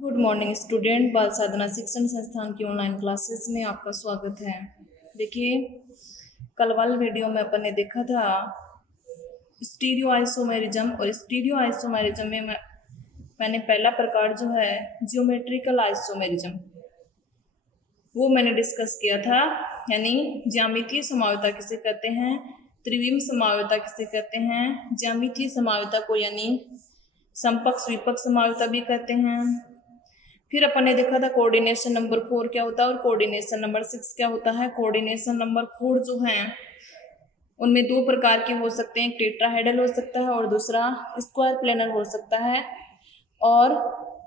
Good morning student. बाल साधना शिक्षण संस्थान की ऑनलाइन क्लासेस में आपका स्वागत है। देखिए, कल वाले वीडियो में अपन ने देखा था स्टीरियो आइसोमेरिज्म, और स्टीरियो आइसोमेरिज्म में मैंने पहला प्रकार जो है जियोमेट्रिकल आइसोमेरिज्म वो मैंने डिस्कस किया था। यानी ज्यामितीय समावता किसे कहते हैं, त्रिविम समावता किसे कहते हैं, ज्यामितीय समावता को यानी समपक्ष विपक्ष समावता भी कहते हैं। फिर अपन ने देखा था कोऑर्डिनेशन नंबर 4 क्या होता है और कोऑर्डिनेशन नंबर 6 क्या होता है। कोऑर्डिनेशन नंबर 4 जो है उनमें दो प्रकार के हो सकते हैं, एक टेट्राहेड्रल हो सकता है और दूसरा स्क्वायर प्लेनर हो सकता है। और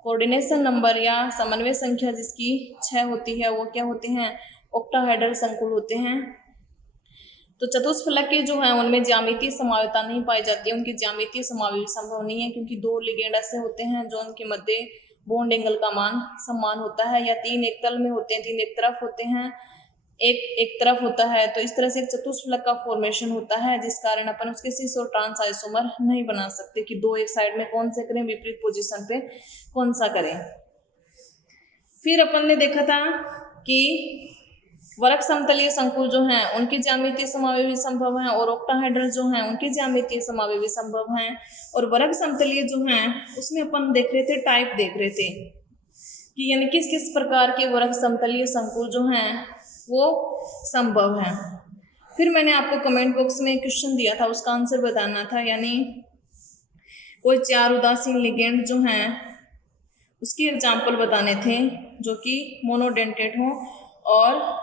कोऑर्डिनेशन नंबर या समन्वय संख्या जिसकी 6 होती है वो क्या होते हैं, ऑक्टाहेड्रल संकुल होते हैं। तो चतुष्फलक के जो है उनमें ज्यामितीय समावता नहीं पाई जाती है, उनकी ज्यामितीय समावता संभव नहीं है, क्योंकि दो लिगेंड ऐसे होते हैं जो उनके मध्य बॉन्ड एंगल का मान समान होता है, या तीन एक तल में होते हैं, तीन एक तरफ होते हैं, एक तरफ होता है। तो इस तरह से एक चतुष्फलक का फॉर्मेशन होता है, जिस कारण अपन उसके सिस और ट्रांस आइसोमर नहीं बना सकते कि दो एक साइड में कौन से करें, विपरीत पोजीशन पे कौन सा करें। फिर अपन ने देखा था कि वर्ग समतलीय संकुल जो हैं उनकी ज्यामितीय समावय भी संभव है, और ऑक्टाहेड्रल जो हैं उनकी ज्यामितीय समावय भी संभव हैं। और वर्ग समतलीय जो हैं उसमें अपन देख रहे थे, टाइप देख रहे थे कि यानी किस किस प्रकार के वर्ग समतलीय संकुल जो हैं वो संभव है। फिर मैंने आपको कमेंट बॉक्स में क्वेश्चन दिया था, उसका आंसर बताना था। यानी कोई चार उदासीन लिगेंड जो हैं उसकी एग्जाम्पल बताने थे जो कि मोनोडेंटेड हों, और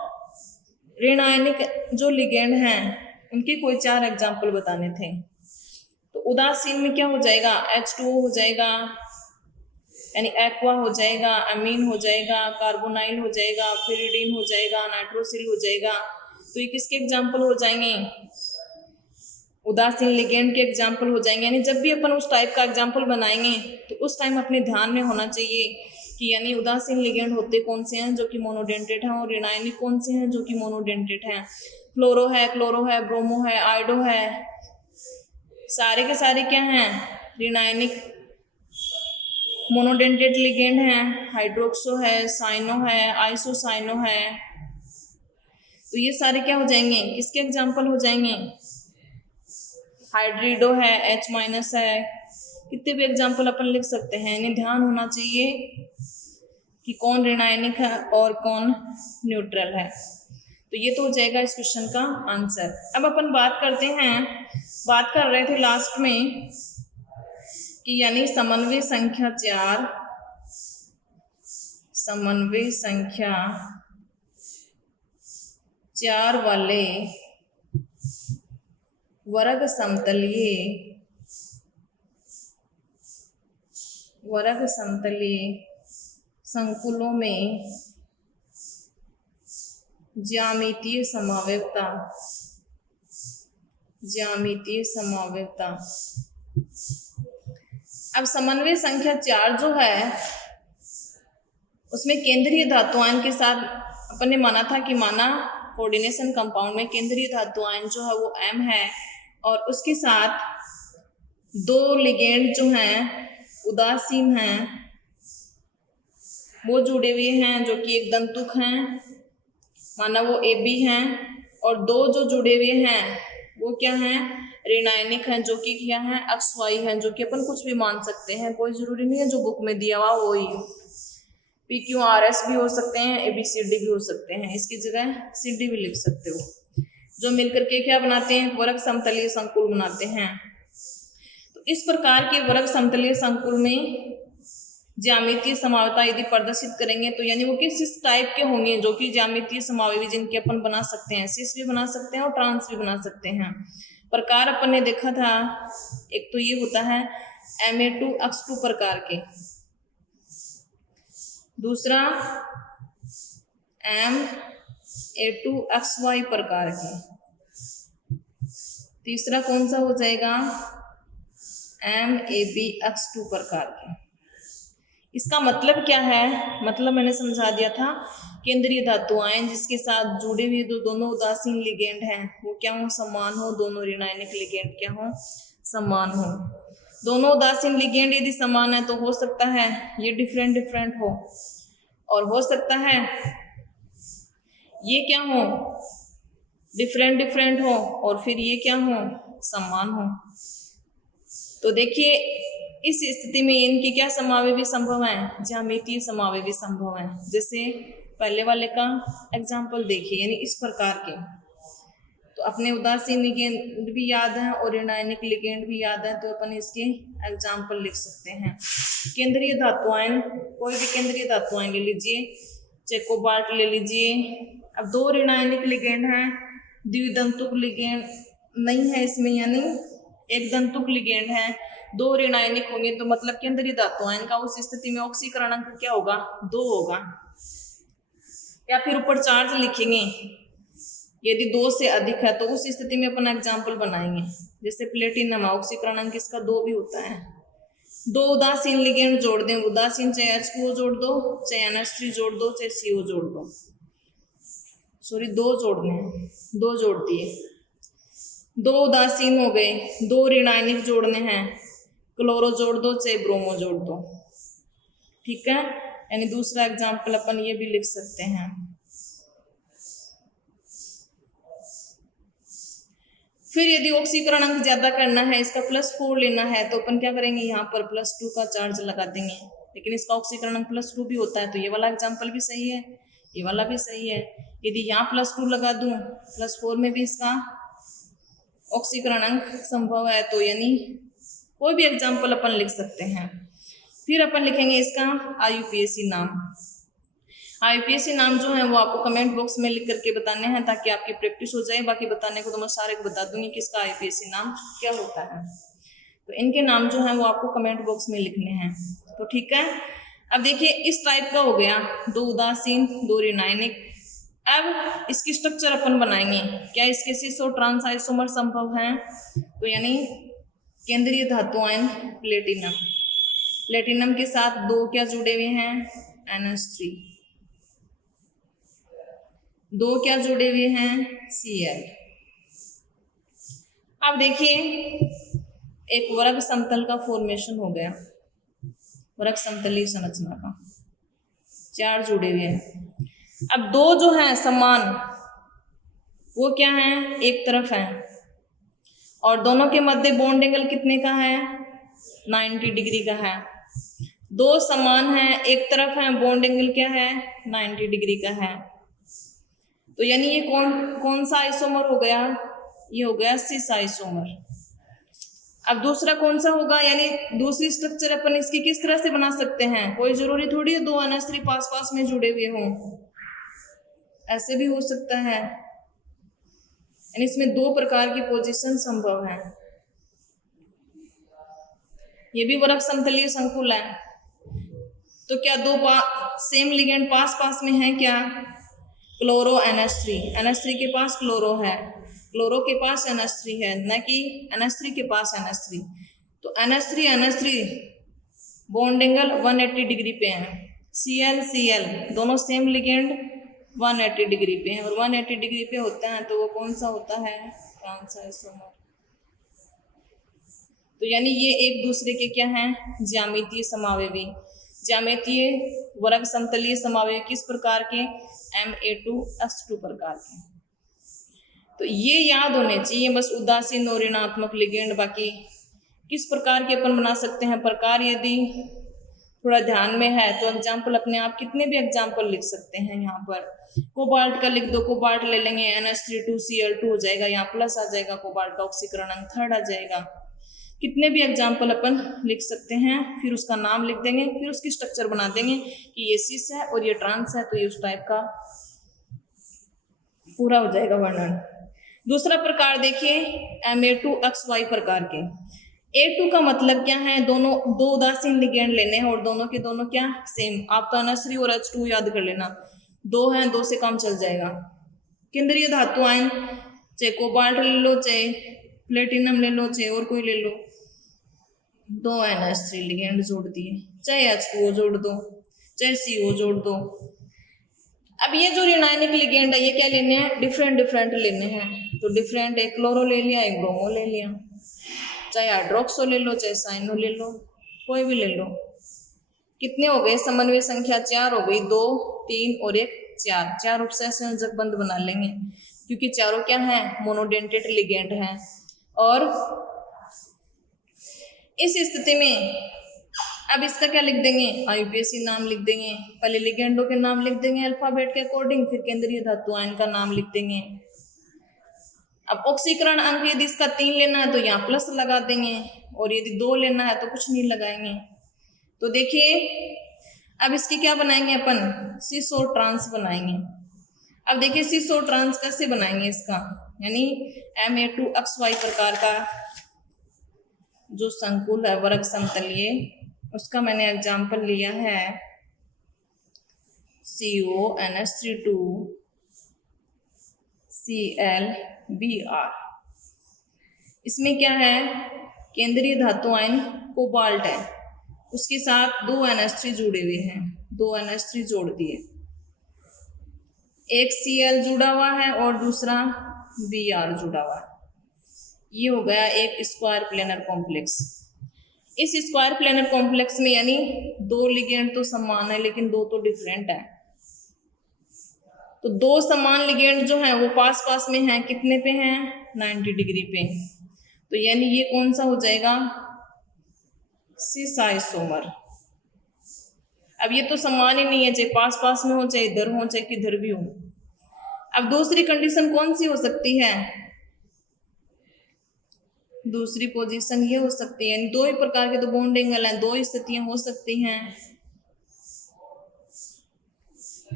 ऋणायनिक जो लिगेंड हैं उनके कोई चार एग्जाम्पल बताने थे। तो उदासीन में क्या हो जाएगा, H2O हो जाएगा, यानी एक्वा हो जाएगा, अमीन हो जाएगा, कार्बोनाइल हो जाएगा, पिरिडीन हो जाएगा, नाइट्रोसिल हो जाएगा। तो ये किसके एग्जाम्पल हो जाएंगे, उदासीन लिगेंड के एग्जाम्पल हो जाएंगे। यानी जब भी अपन उस टाइप का एग्जाम्पल बनाएंगे तो उस टाइम अपने ध्यान में होना चाहिए कि यानी उदासीन लिगेंड होते कौन से हैं जो कि मोनोडेंटेड हैं, और ऋणायनिक कौन से हैं जो कि मोनोडेंटेड हैं। फ्लोरो है, क्लोरो है, ब्रोमो है, आयोडो है, सारे के सारे क्या हैं, ऋणायनिक मोनोडेंटेड लिगेंड हैं। हाइड्रोक्सो है, साइनो है, आइसोसाइनो है। तो ये सारे क्या हो जाएंगे, किसके एग्जाम्पल हो जाएंगे, हाइड्रिडो है, H- है, कितने भी एग्जाम्पल अपन लिख सकते हैं। यानी ध्यान होना चाहिए कि कौन ऋणायनिक है और कौन न्यूट्रल है। तो ये तो हो जाएगा इस क्वेश्चन का आंसर। अब अपन बात करते हैं, बात कर रहे थे लास्ट में कि यानी समन्वय संख्या 4, समन्वय संख्या 4 वाले वर्ग समतलीय संकुलों में ज्यामितीय समावयवता। अब समन्वय संख्या 4 जो है उसमें केंद्रीय धातु आयन के साथ अपन ने माना था कि कोऑर्डिनेशन कंपाउंड में केंद्रीय धातु आयन जो है वो M है, और उसके साथ दो लिगेंड जो हैं उदासीन हैं वो जुड़े हुए हैं, जो कि एक दंतुक हैं, माना वो AB हैं, और दो जो जुड़े हुए हैं वो क्या हैं, ऋणायनिक हैं, जो कि क्या हैं, XY हैं, जो कि अपन कुछ भी मान सकते हैं, कोई जरूरी नहीं है जो बुक में दिया हुआ वही हो। PQRS भी हो सकते हैं, ABCD भी हो सकते हैं, इसकी जगह CD भी लिख सकते हो, जो मिलकर के क्या बनाते हैं, वर्ग समतलीय संकुल बनाते हैं। तो इस प्रकार के वर्ग समतलीय संकुल में ज्यामितीय समावता यदि प्रदर्शित करेंगे तो यानी वो किस टाइप के होंगे, जो कि ज्यामितीय समावय जिनके अपन बना सकते हैं, सिस भी बना सकते हैं और ट्रांस भी बना सकते हैं। प्रकार अपन ने देखा था, एक तो ये होता है Ma2X2 प्रकार के, दूसरा Ma2XY प्रकार के, तीसरा कौन सा हो जाएगा, MABX2 प्रकार के। इसका मतलब क्या है, मतलब मैंने समझा दिया था, केंद्रीय धातु आयन जिसके साथ जुड़े हुए दोनों उदासीन लिगेंड हैं वो क्या हो, समान हो, दोनों ऋणायनिक लिगेंड क्या हो, समान हो। दोनों उदासीन लिगेंड यदि समान है तो हो सकता है ये डिफरेंट डिफरेंट हो, और हो सकता है ये क्या हो, डिफरेंट डिफरेंट हो, और फिर ये क्या हो, समान हो। तो देखिए इस स्थिति में इनके क्या समावेवी संभव है, ज्यामितीय समावेवी संभव है। जैसे पहले वाले का एग्जाम्पल देखिए, यानी इस प्रकार के। तो अपने उदासीन लिगेंड भी याद है और ऋणायनिक लिगेंड भी याद है, तो अपन इसके एग्जाम्पल लिख सकते हैं। केंद्रीय धातु आयन, कोई भी केंद्रीय धातु आयन ले लीजिए, चाहे कोबाल्ट ले लीजिए। अब दो ऋणायनिक लिगेंड हैं, द्विदंतुक लिगेंड नहीं है इसमें, यानी एक दंतुक लिगेंड है, दो ऋणायनिक होंगे, तो मतलब केंद्रीय धातु आयन का उस स्थिति में ऑक्सीकरण अंक क्या होगा, 2 होगा। या फिर ऊपर चार्ज लिखेंगे, यदि 2 से अधिक है तो उस स्थिति में अपन एग्जाम्पल बनाएंगे। जैसे प्लेटिनम, ऑक्सीकरण अंक इसका 2 भी होता है। दो उदासीन लिगेंड जोड़ दें, उदासीन चाहे H2O जोड़ दो, चाहे NH3 जोड़ दो, चाहे CO जोड़ दो, सॉरी 2 जोड़ने हैं, 2 जोड़ दिए। दो उदासीन हो गए, 2 ऋणायनिक जोड़ने हैं, क्लोरो जोड़ दो, चाहे ब्रोमो जोड़ दो, ठीक है। यानी दूसरा एग्जाम्पल अपन ये भी लिख सकते हैं। फिर यदि ऑक्सीकरण अंक ज्यादा करना है, इसका +4 लेना है, तो अपन क्या करेंगे, यहाँ पर +2 का चार्ज लगा देंगे। लेकिन इसका ऑक्सीकरण अंक +2 भी होता है, तो ये वाला एग्जाम्पल भी सही है, ये वाला भी सही है। यदि यहाँ +2 लगा दूं, +4 में भी इसका ऑक्सीकरण अंक संभव है, तो यानी कोई भी एग्जाम्पल अपन लिख सकते हैं। फिर अपन लिखेंगे इसका IUPAC नाम। IUPAC नाम जो है वो आपको कमेंट बॉक्स में लिख करके बताने हैं, ताकि आपकी प्रैक्टिस हो जाए। बाकी बताने को तो मैं सारे को बता दूंगी कि इसका IUPAC नाम क्या होता है। तो इनके नाम जो है वो आपको कमेंट बॉक्स में लिखने हैं, तो ठीक है। अब देखिए इस टाइप का हो गया, दो उदासीन, दो ऋणायनिक। अब इसकी स्ट्रक्चर अपन बनाएंगे। क्या इसके सिस और ट्रांस आइसोमर संभव हैं? तो यानी केंद्रीय धातु आयन प्लेटिनम, प्लेटिनम के साथ 2 क्या जुड़े हुए हैं, NH3, 2 क्या जुड़े हुए हैं, Cl। अब देखिए एक वर्ग समतल का फॉर्मेशन हो गया, वर्ग समतलीय संरचना का, 4 जुड़े हुए हैं। अब 2 जो हैं समान, वो क्या है, एक तरफ है, और दोनों के मध्य बॉन्ड एंगल कितने का है, 90 डिग्री का है। 2 समान हैं, एक तरफ है, बॉन्ड एंगल क्या है, 90 डिग्री का है। तो यानी ये कौन सा आइसोमर हो गया, ये हो गया सिस आइसोमर। अब दूसरा कौन सा होगा, यानी दूसरी स्ट्रक्चर अपन इसकी किस तरह से बना सकते हैं, कोई जरूरी थोड़ी है 2 NH3 पास पास में जुड़े हुए हों, ऐसे भी हो सकता है। यानी इसमें 2 प्रकार की पोजीशन संभव है। ये भी वर्ग समतलीय संकुल है, तो क्या 2 सेम लिगेंड पास पास में है क्या, क्लोरो NH3, NH3 के पास क्लोरो है, क्लोरो के पास NH3 है, न कि NH3 के पास NH3। तो NH3 बॉन्ड एंगल 180 डिग्री पे है, Cl दोनों सेम लिगेंड 180 डिग्री पे हैं, और 180 डिग्री पे होते हैं तो वो कौन सा होता है, ट्रांस आइसोमर। तो यानी ये एक दूसरे के क्या हैं, ज्यामितीय समावेवी। ज्यामितीय वर्ग समतलीय समावेवी किस प्रकार के, Ma2H2 प्रकार के। तो ये याद होने चाहिए बस, उदासीन और ऋणात्मक लिगेंड। बाकी किस प्रकार के अपन बना सकते हैं प्रकार, यदि थोड़ा ध्यान में है तो एग्जाम्पल अपने आप कितने भी एग्जाम्पल लिख सकते हैं। यहाँ पर कोबाल्ट का लिख दो, कोबाल्ट ले लेंगे, NH3 हो जाएगा, यहाँ प्लस आ जाएगा, कोबाल्ट का ऑक्सीकरण अंक 3 आ जाएगा। कितने भी एग्जाम्पल अपन लिख सकते हैं, फिर उसका नाम लिख देंगे, फिर उसकी स्ट्रक्चर बना देंगे कि ये सिस है और ये ट्रांस है, तो ये उस टाइप का पूरा हो जाएगा वर्णन। दूसरा प्रकार देखिए Ma2XY प्रकार के। A2 का मतलब क्या है, दोनों 2 उदासीन लिगेंड लेने हैं और दोनों के दोनों क्या सेम। आप तो NH3 और H2 याद कर लेना, 2 हैं, 2 से काम चल जाएगा। केंद्रीय धातु आयन, चाहे कोबाल्ट ले लो, चाहे प्लेटिनम ले लो, चाहे और कोई ले लो, 2 NH3 लिगेंड जोड़ दिए, चाहे H2O जोड़ दो, चाहे CO जोड़ दो। अब ये जो ऋणायनिक लिगेंड है ये क्या लेने हैं, डिफरेंट लेने हैं। तो डिफरेंट, एक क्लोरो ले लिया, एक ब्रोमो ले लिया। चाहे हाइड्रोक्सो ले लो, चाहे साइनो ले लो, कोई भी ले लो। कितने हो गए? समन्वय संख्या 4 हो गई, 2, 3 और 1 4। 4 उपसंयोजक बंध बना लेंगे क्योंकि चारों क्या है? मोनोडेंटेट लिगेंड हैं। और इस स्थिति में अब इसका क्या लिख देंगे? आईयूपीएसी नाम लिख देंगे। पहले लिगेंडों के नाम लिख देंगे अल्फाबेट के अकॉर्डिंग, फिर केंद्रीय धातु आयन का नाम लिख देंगे। अब ऑक्सीकरण अंक यदि इसका 3 लेना है तो यहाँ प्लस लगा देंगे, और यदि 2 लेना है तो कुछ नहीं लगाएंगे। तो देखिए अब इसकी क्या बनाएंगे अपन? सिस और ट्रांस बनाएंगे। अब देखिए सिस और ट्रांस कैसे बनाएंगे इसका, यानी Ma2XY प्रकार का जो संकुल है वर्ग समतलीय, उसका मैंने एग्जाम्पल लिया है CONH32 ClBr। इसमें क्या है? केंद्रीय धातु आयन कोबाल्ट है, उसके साथ 2 NH3 जुड़े हुए हैं, 2 NH3 जोड़ दिए, एक Cl जुड़ा हुआ है और दूसरा Br जुड़ा हुआ है। ये हो गया एक स्क्वायर प्लेनर कॉम्प्लेक्स। इस स्क्वायर प्लेनर कॉम्प्लेक्स में यानी 2 लिगेंड तो समान है लेकिन 2 तो डिफरेंट है। तो 2 समान लिगेंड जो है वो पास पास में हैं, कितने पे हैं? 90 डिग्री पे। तो यानी ये कौन सा हो जाएगा? Cis isomer. अब ये तो समान ही नहीं है, चाहे पास पास में हो, चाहे इधर हो, चाहे किधर भी हो। अब दूसरी कंडीशन कौन सी हो सकती है? दूसरी पोजीशन ये हो सकती है, यानी 2 ही प्रकार के तो बॉन्ड एंगल हैं, 2 स्थितियां हो सकती हैं।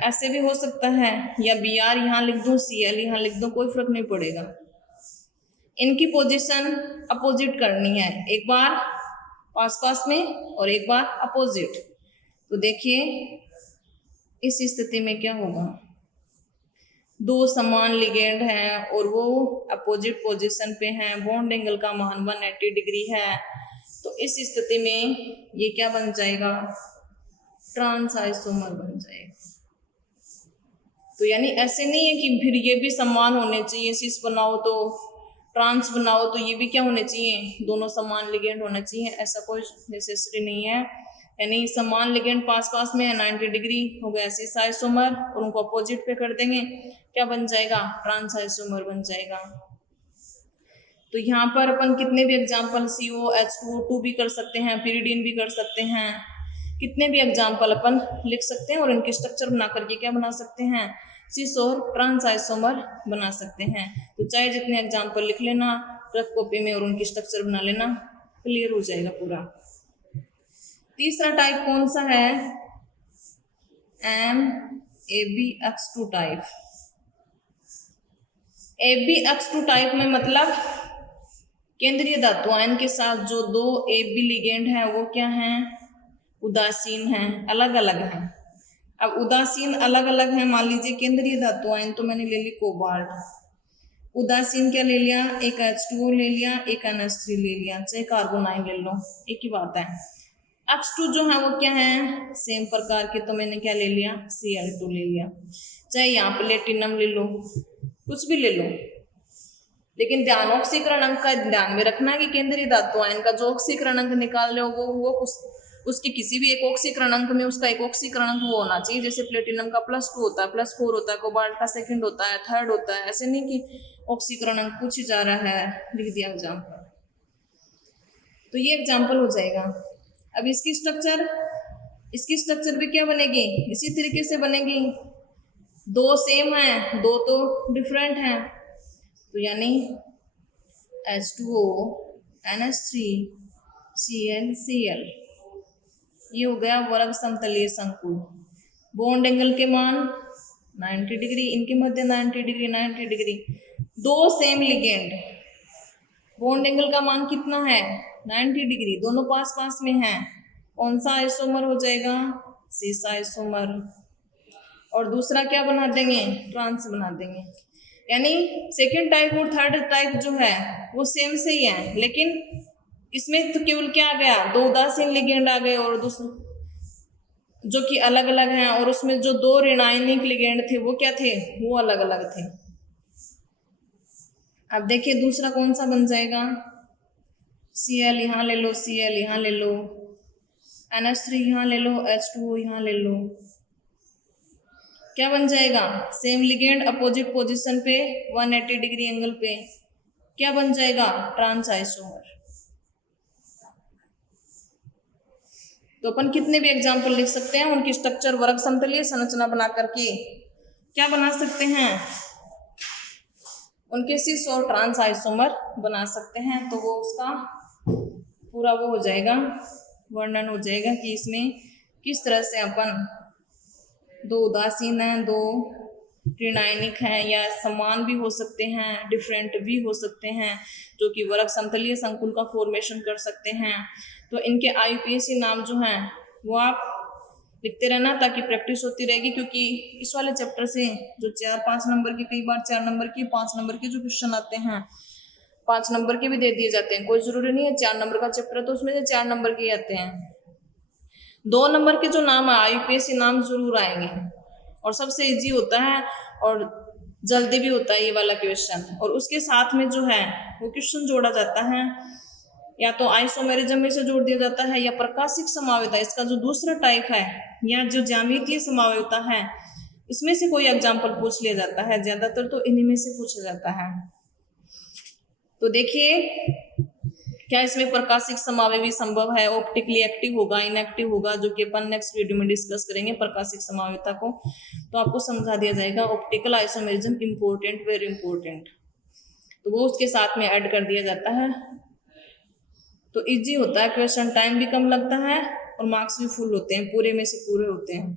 ऐसे भी हो सकता है, या Br यहाँ लिख दूं, Cl यहाँ लिख दूं, कोई फर्क नहीं पड़ेगा। इनकी पोजीशन अपोजिट करनी है, एक बार पास पास में और एक बार अपोजिट। तो देखिए इस स्थिति में क्या होगा? 2 समान लिगेंड हैं और वो अपोजिट पोजीशन पे हैं, बॉन्ड एंगल का मान 180 डिग्री है। तो इस स्थिति में ये क्या बन जाएगा? ट्रांस आइसोमर बन जाएगा। तो यानी ऐसे नहीं है कि फिर ये भी समान होने चाहिए, सिस बनाओ तो ट्रांस बनाओ तो ये भी क्या होने चाहिए? दोनों समान लिगेंड होने चाहिए, ऐसा कोई नेसेसरी नहीं है। यानी समान लिगेंड पास पास में है, 90 डिग्री हो गया सिस आइसोमर, और उनको अपोजिट पे कर देंगे, क्या बन जाएगा? ट्रांस आइसोमर बन जाएगा। तो यहाँ पर अपन कितने भी एग्जाम्पल COH2 भी कर सकते हैं, pyridine भी कर सकते हैं, कितने भी एग्जाम्पल अपन लिख सकते हैं और इनकी स्ट्रक्चर बना करके क्या बना सकते हैं? सिस और ट्रांस आइसोमर बना सकते हैं। तो चाहे जितने एग्जाम्पल लिख लेना रफ कॉपी में और उनकी स्ट्रक्चर बना लेना, क्लियर हो जाएगा पूरा। तीसरा टाइप कौन सा है? MAbX2 type. AbX2 टाइप में मतलब केंद्रीय धातु आयन के साथ जो 2 AB लिगेंड हैं वो क्या हैं? उदासीन हैं, अलग अलग हैं। अब उदासीन अलग अलग हैं, मान लीजिए केंद्रीय धातु आयन तो मैंने ले ली कोबाल्ट, उदासीन क्या ले लिया? एक H2O ले लिया, एक NH3 ले लिया, चाहे कार्बोनाइन ले लो, एक ही बात है। X2 जो है वो क्या है? सेम प्रकार के, तो मैंने क्या ले लिया? Cl2 ले लिया। चाहे यहाँ प्लेटिनम ले लो, कुछ भी ले लो, लेकिन ध्यान ऑक्सीकरण अंक का ध्यान में रखना है कि केंद्रीय धातु आयन का जो ऑक्सीकरण अंक निकाल रहे हो वो उसके किसी भी एक ऑक्सीकरण अंक में उसका एक ऑक्सीकरण अंक वो होना चाहिए। जैसे प्लेटिनम का +2 होता है, +4 होता है, कोबाल्ट का 2nd होता है, 3rd होता है। ऐसे नहीं कि ऑक्सीकरण अंक पूछ ही जा रहा है, लिख दिया एग्जाम्पल। तो ये एग्जाम्पल हो जाएगा। अब इसकी स्ट्रक्चर भी क्या बनेगी? इसी तरीके से बनेगी। 2 सेम है, 2 तो डिफरेंट हैं, तो यानी H2O NH3 Cl Cl, ये हो गया वर्ग समतलीय संकुल। बॉन्ड एंगल के मान 90 डिग्री, इनके मध्य 90 degree 90 degree, 2 same ligand, bond angle का मान कितना है? 90 डिग्री, दोनों पास पास में हैं। कौन सा आइसोमर हो जाएगा? Cis isomer. और दूसरा क्या बना देंगे? ट्रांस बना देंगे। यानी 2nd टाइप और 3rd टाइप जो है वो सेम से ही है, लेकिन इसमें तो केवल क्या आ गया? 2 उदासीन लिगेंड आ गए और दूसरे जो कि अलग अलग हैं, और उसमें जो 2 ऋणायनिक लिगेंड थे वो क्या थे? वो अलग अलग थे। अब देखिए दूसरा कौन सा बन जाएगा? Cl यहाँ ले लो, Cl यहाँ ले लो, NH3 यहाँ ले लो, H2O यहाँ ले लो। क्या बन जाएगा? सेम लिगेंड अपोजिट पोजीशन पे 180 डिग्री एंगल पे क्या बन जाएगा? Trans isomer. तो अपन कितने भी एग्जाम्पल लिख सकते हैं, उनकी स्ट्रक्चर वर्ग समतलीय संरचना बना करके क्या बना सकते हैं? उनके सिस और ट्रांस आइसोमर बना सकते हैं। तो वो उसका पूरा वो हो जाएगा, वर्णन हो जाएगा कि इसमें किस तरह से अपन दो उदासीन हैं, दो ऋणायनिक हैं, या समान भी हो सकते हैं, डिफरेंट भी हो सकते हैं, जो कि वर्ग समतलीय संकुल का फॉर्मेशन कर सकते हैं। तो इनके IUPAC नाम जो हैं वो आप लिखते रहना ताकि प्रैक्टिस होती रहेगी, क्योंकि इस वाले चैप्टर से जो 4-5 नंबर के, कई बार 4 नंबर के, 5 नंबर के जो क्वेश्चन आते हैं, 5 नंबर के भी दे दिए जाते हैं। कोई जरूरी नहीं है 4 नंबर का चैप्टर तो उसमें से 4 नंबर के आते हैं। 2 नंबर के जो नाम है IUPAC नाम जरूर आएंगे, और सबसे इजी होता है और जल्दी भी होता है ये वाला क्वेश्चन। और उसके साथ में जो है वो क्वेश्चन जोड़ा जाता है, या तो आइसोमेरिज्म में से जोड़ दिया जाता है, या प्रकाशिक समावेता इसका जो दूसरा टाइप है, या जो ज्यामितीय समावेता है, इसमें से कोई एग्जाम्पल पूछ लिया जाता है। ज्यादातर तो इन्हीं में से पूछा जाता है। तो देखिए क्या इसमें प्रकाशिक समावेश भी संभव है, ऑप्टिकली एक्टिव होगा, इनएक्टिव होगा, जो कि अपन नेक्स्ट वीडियो में डिस्कस करेंगे प्रकाशिक समावेता को। तो आपको समझा दिया जाएगा optical isomerism important, very important, तो वो उसके साथ में ऐड कर दिया जाता है। तो इजी होता है क्वेश्चन, टाइम भी कम लगता है और मार्क्स भी फुल होते हैं, पूरे में से पूरे होते हैं।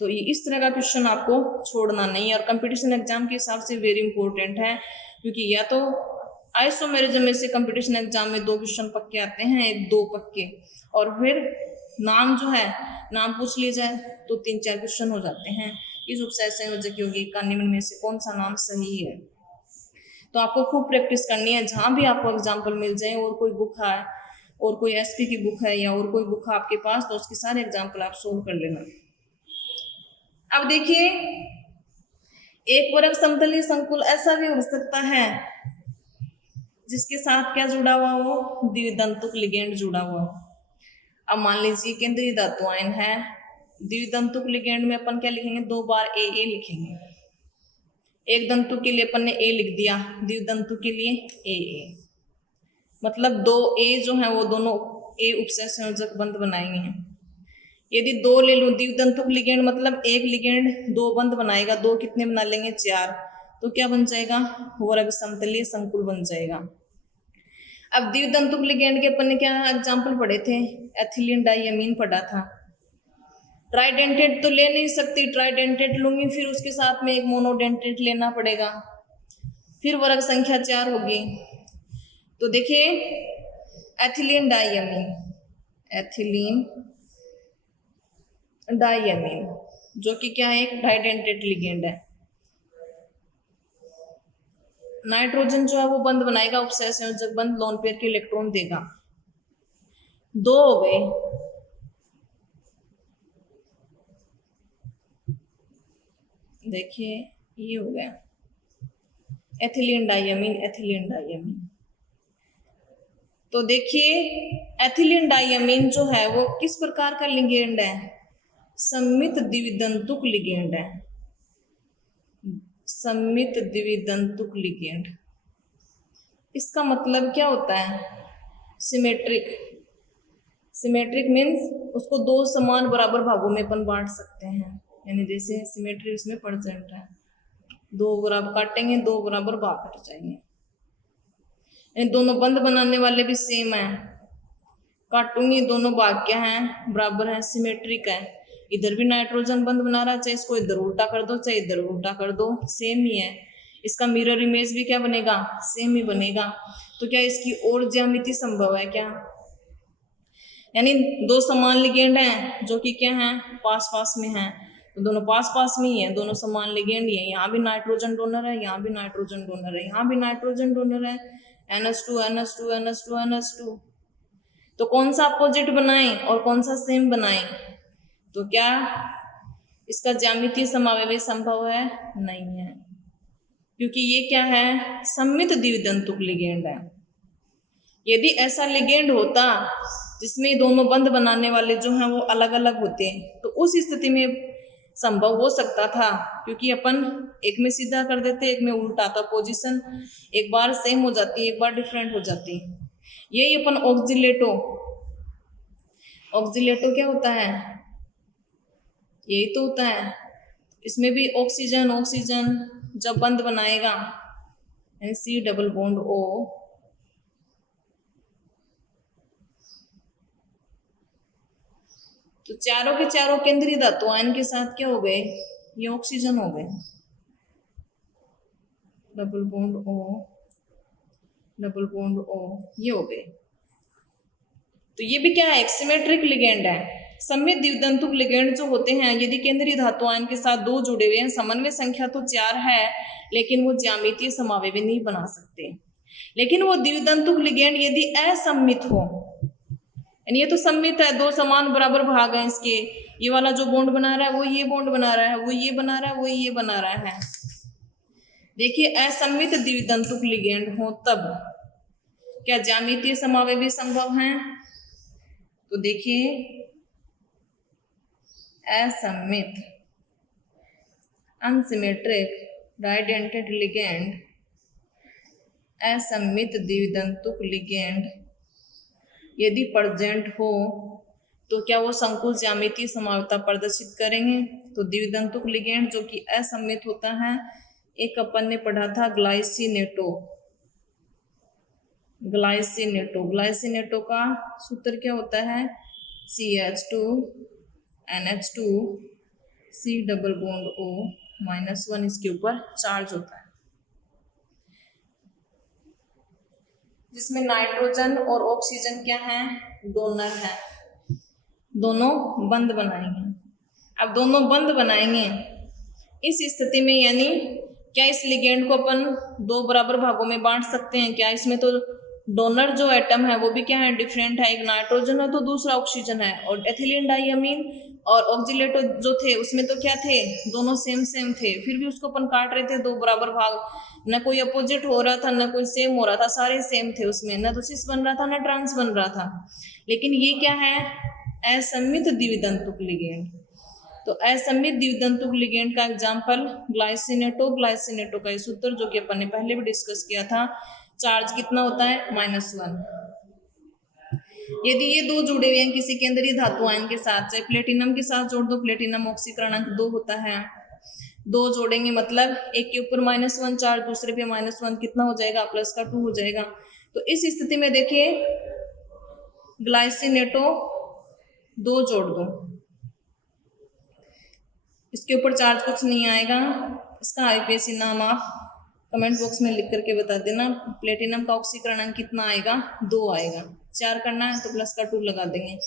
तो ये इस तरह का क्वेश्चन आपको छोड़ना नहीं है, और कंपटीशन एग्जाम के हिसाब से वेरी इंपॉर्टेंट है, क्योंकि या तो आइसोमेरिज्म में से कंपटीशन एग्जाम में 2 क्वेश्चन पक्के आते हैं, 1-2 पक्के, और फिर नाम जो है नाम पूछ लिया जाए तो 3-4 क्वेश्चन हो जाते हैं। इस उपसय संयोजक यौगिक का निम्न में से कौन सा नाम सही है। तो आपको खूब प्रैक्टिस करनी है, जहाँ भी आपको एग्जाम्पल मिल जाए, और कोई बुक है, और कोई SP की बुक है, या और कोई बुक है आपके पास, तो उसके सारे एग्जाम्पल आप सोल्व कर लेना। अब देखिए एक वर्ग समतलीय संकुल ऐसा भी हो सकता है जिसके साथ क्या जुड़ा हुआ हो? द्विदंतुक लिगेंड जुड़ा हुआ। अब मान लीजिए केंद्रीय धातु आयन है, द्विदंतुक लिगेंड में अपन क्या लिखेंगे? 2 बार AA लिखेंगे। एक दंतु के लिए अपन ने A लिख दिया, द्विदंतु के लिए AA, मतलब 2 A जो है वो दोनों A उपसय संयोजक बंध बनाएंगे। यदि 2 ले लूं द्विदंतुक लिगेंड, मतलब एक लिगेंड 2 बंध बनाएगा, 2 कितने बना लेंगे? 4, तो क्या बन जाएगा? वर्ग समतलीय संकुल बन जाएगा। अब द्विदंतुक लिगेंड के अपन ने क्या एग्जाम्पल पढ़े थे? एथिलीन डाइअमीन पढ़ा था। ट्राइडेंटेट तो ले नहीं सकती, ट्राइडेंटेट लूंगी फिर उसके साथ में एक मोनोडेंटेट लेना पड़ेगा, फिर वर्ग संख्या 4 होगी। तो देखिए एथिलीन डाइअमीन, एथिलीन डाइअमीन जो कि क्या है? एक डाइडेंटेट लिगेंड है। नाइट्रोजन जो है वो बंध बनाएगा, उपसय संयोजक बंध, लोन पेयर के इलेक्ट्रॉन देगा। 2 हो गए। देखिए ये हो गया एथिलीन डाइअमीन, एथिलीन डाइअमीन। तो देखिए एथिलीन डाइअमीन जो है वो किस प्रकार का लिगेंड है? सममित द्विदंतुक लिगेंड है, सममित द्विदंतुक लिगेंड। इसका मतलब क्या होता है? सिमेट्रिक। सिमेट्रिक मीन्स उसको 2 समान बराबर भागों में अपन बांट सकते हैं, यानी जैसे सिमेट्री इसमें प्रेजेंट है, 2 बराबर काटेंगे, 2 बराबर भाग कट जाएंगे, यानी दोनों बंध बनाने वाले भी सेम है, काटूंगी दोनों भाग क्या है? बराबर है, सिमेट्रिक है। इधर भी नाइट्रोजन बंध बना रहा है, चाहे इसको इधर उल्टा कर दो चाहे इधर उल्टा कर दो, सेम ही है। इसका मिरर इमेज भी क्या बनेगा? सेम ही बनेगा। तो क्या इसकी और ज्यामिति संभव है क्या? यानी 2 समान लिगेंड हैं जो कि क्या है? पास पास में हैं, तो दोनों पास पास में ही है, दोनों समान लिगेंड ही है। यहाँ भी नाइट्रोजन डोनर है, यहाँ भी नाइट्रोजन डोनर है, यहाँ भी नाइट्रोजन डोनर है, NH2 NH2 NH2 NH2। तो कौन सा अपोजिट बनाएं और कौन सा सेम बनाएं? तो क्या इसका ज्यामितीय समावेश संभव है? नहीं है, क्योंकि ये क्या है? सममित द्विदंतुक लिगेंड है। यदि ऐसा लिगेंड होता जिसमें दोनों बंध बनाने वाले जो हैं वो अलग अलग होते तो उस स्थिति में संभव हो सकता था, क्योंकि अपन एक में सीधा कर देते एक में उल्टा, तो पोजीशन एक बार सेम हो जाती एक बार डिफरेंट हो जाती। यही अपन ऑक्सीलेटो क्या होता है, यही तो होता है। इसमें भी ऑक्सीजन ऑक्सीजन जब बंध बनाएगा C डबल बॉन्ड O, तो चारों के चारों केंद्रीय धातु आयन के साथ क्या हो गए, ये ऑक्सीजन हो गए, डबल बॉन्ड O ये हो गए। तो ये भी क्या है, एक सिमेट्रिक लिगेंड है। सममित द्वितंतुक लिगेंड जो होते हैं, यदि केंद्रीय धातु आयन के साथ दो जुड़े हुए हैं, समन्वय संख्या तो 4 है लेकिन वो ज्यामितीय समावयवी नहीं बना सकते। लेकिन वो द्वितंतुक लिगेंड यदि असम्मित हो, यानी ये तो सम्मित है, दो समान बराबर भाग हैं इसके, ये वाला जो बॉन्ड बना रहा है वो ये बॉन्ड बना रहा है, वो ये बना रहा है वो ये बना रहा है। देखिए असम्मित द्वितंतुक लिगेंड हो तब क्या ज्यामितीय समावयवी संभव है? तो देखिए असम्मित अनसिमेट्रिक डाइडेंटेड लिगेंड, असम्मित द्वितंतुक लिगेंड यदि प्रेजेंट हो तो क्या वो संकुल ज्यामितीय समावता प्रदर्शित करेंगे? तो द्वितंतुक लिगेंड जो कि असम्मित होता है, एक अपन ने पढ़ा था ग्लाइसिनेटो का सूत्र क्या होता है, CH2 NH2 C double bond O -1 इसके ऊपर चार्ज होता है, जिसमें नाइट्रोजन और ऑक्सीजन क्या है, डोनर है, दोनों बंध बनाएंगे। अब दोनों बंध बनाएंगे इस स्थिति में, यानी क्या इस लिगेंड को अपन दो बराबर भागों में बांट सकते हैं क्या? इसमें तो डोनर जो एटम है वो भी क्या है, डिफरेंट है, एक नाइट्रोजन है तो दूसरा ऑक्सीजन है, और एथिलीन डाइअमीन और ऑक्सीलेटो जो थे उसमें तो क्या थे, दोनों सेम थे, फिर भी उसको अपन काट रहे थे दो बराबर भाग, न कोई अपोजिट हो रहा था न कोई सेम हो रहा था, सारे सेम थे उसमें, न तो सिस बन रहा था न ट्रांस बन रहा था। लेकिन ये क्या है, असम्मित द्वितंतुक लिगेंड। तो असम्मित द्वितंतुक लिगेंड का एग्जाम्पल ग्लाइसिनेटो का सूत्र जो कि अपन ने पहले भी डिस्कस किया था, चार्ज कितना होता है, -1। यदि ये दो जुड़े हुए हैं किसी केंद्रीय धातु आयन के साथ, चाहे प्लेटिनम के साथ जोड़ दो, प्लेटिनम ऑक्सीकरणांक 2 होता है, 2 जोड़ेंगे मतलब एक के ऊपर -1 चार्ज, दूसरे पे -1, कितना हो जाएगा, प्लस का 2 हो जाएगा। तो इस स्थिति में देखिए ग्लाइसिनेटो 2 जोड़ दो, इसके ऊपर चार्ज कुछ नहीं आएगा, इसका आईपीएसी नाम आप कमेंट बॉक्स में लिख करके बता देना। प्लेटिनम का ऑक्सीकरण कितना आएगा, 2 आएगा, 4 करना है तो प्लस का 2 लगा देंगे।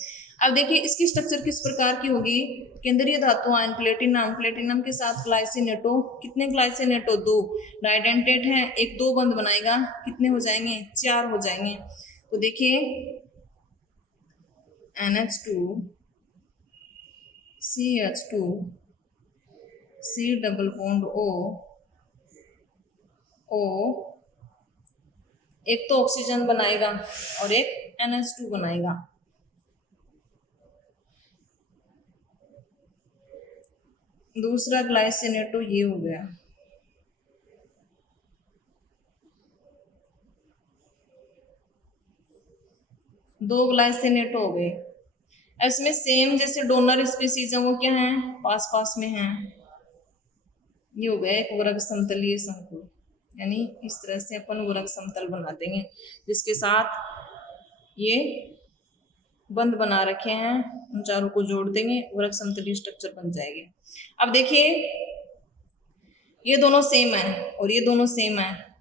अब देखिए इसकी स्ट्रक्चर किस प्रकार की होगी, केंद्रीय धातु आयन प्लेटिनम के साथ ग्लाइसिनेटो, कितने ग्लाइसिनेटो, 2 डाइडेंटेट है, एक 2 बंध बनाएगा, कितने हो जाएंगे, 4 हो जाएंगे। तो देखिए NH2 CH2 C double bond O एक तो ऑक्सीजन बनाएगा और एक NH2 बनाएगा। दूसरा ग्लाइसिनेटो ये हो गया, दो ग्लाइसिनेटो हो गए। इसमें सेम जैसे डोनर स्पीसीज है वो क्या है, पास में है, ये हो गया एक वर्ग समतलीय संकुल, यानी इस तरह से अपन वर्ग समतल बना देंगे जिसके साथ ये बंध बना रखे हैं, उन चारों को जोड़ देंगे, वर्ग समतलीय स्ट्रक्चर बन जाएगी। अब देखिए ये दोनों सेम है और ये दोनों सेम है,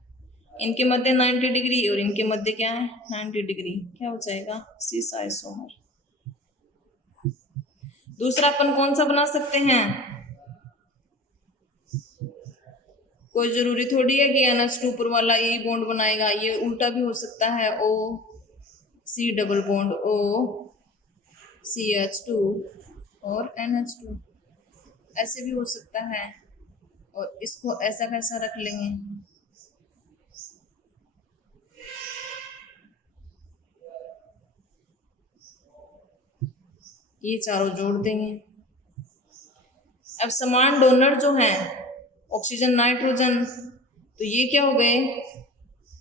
इनके मध्य 90 डिग्री और इनके मध्य क्या है, 90 डिग्री, क्या हो जाएगा, सिस आइसोमर। दूसरा अपन कौन सा बना सकते हैं, कोई जरूरी थोड़ी है कि NH2 ऊपर वाला यही बॉन्ड बनाएगा, ये उल्टा भी हो सकता है, O C double bond O CH2 और NH2, ऐसे भी हो सकता है, और इसको ऐसा कैसा रख लेंगे, ये चारों जोड़ देंगे। अब समान डोनर जो हैं ऑक्सीजन नाइट्रोजन, तो ये क्या हो गए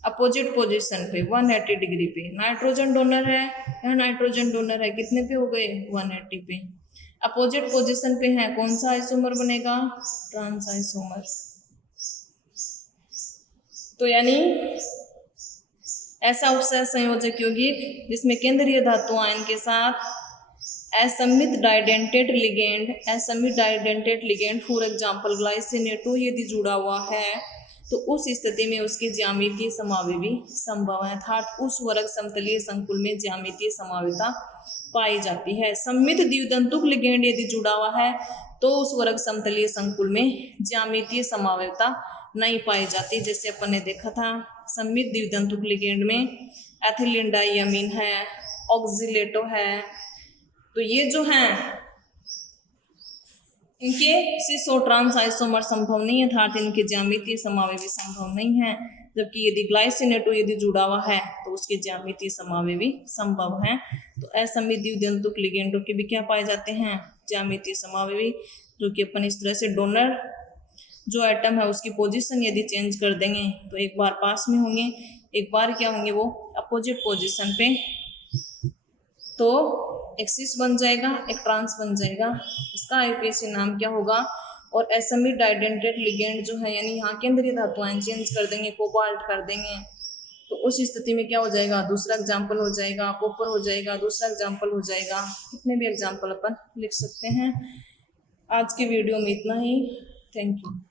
अपोजिट पोजीशन पे 180 डिग्री पे। नाइट्रोजन डोनर है, यहाँ नाइट्रोजन डोनर है, कितने पे हो गए 180 पे। अपोजिट पोजीशन पे है, कौन सा आइसोमर बनेगा ट्रांस आइसोमर। तो यानी ऐसा उपसह संयोजक यौगिक जिसमें केंद्रीय धातु आयन के साथ असमित didentate ligand for example glycine A2 यदि जुड़ा हुआ है तो उस स्थिति में उसकी ज्यामितीय समावेवी संभव है, अर्थात उस वर्ग समतलीय संकुल में ज्यामितीय समावेता पाई जाती है। सममित द्वितंतुक लिगेंड यदि जुड़ा हुआ है तो उस वर्ग समतलीय संकुल में ज्यामितीय समावेता नहीं पाई जाती। जैसे अपन ने देखा था सममित द्वितंतुक लिगेंड में एथिलीन डाइअमीन है, ऑक्सीलेटो है, तो ये जो हैं इनके सिस और ट्रांस आइसोमर संभव नहीं है, अर्थात इनके ज्यामितीय समावेवी संभव नहीं है। जबकि यदि ग्लाइसिन A2 यदि जुड़ा हुआ है तो उसके ज्यामितीय समावेवी संभव है। तो असमित द्वितंतुक लिगेंडों के भी क्या पाए जाते हैं ज्यामितीय समावेवी, जो कि अपन इस तरह से डोनर जो एटम है उसकी पोजीशन यदि चेंज कर देंगे तो एक बार पास में होंगे, एक बार क्या होंगे वो अपोजिट पोजीशन पे, तो एक सिस बन जाएगा, एक ट्रांस बन जाएगा। इसका आईयूपीएसी नाम क्या होगा। और असमित डाइडेंटेट लिगेंड जो है यानी यहाँ केंद्रीय धातु आयन चेंज कर देंगे, कोबाल्ट कर देंगे, तो उस स्थिति में क्या हो जाएगा दूसरा एग्जाम्पल हो जाएगा, कॉपर हो जाएगा, दूसरा एग्जाम्पल हो जाएगा, कितने भी एग्जाम्पल अपन लिख सकते हैं। आज की वीडियो में इतना ही। Thank you.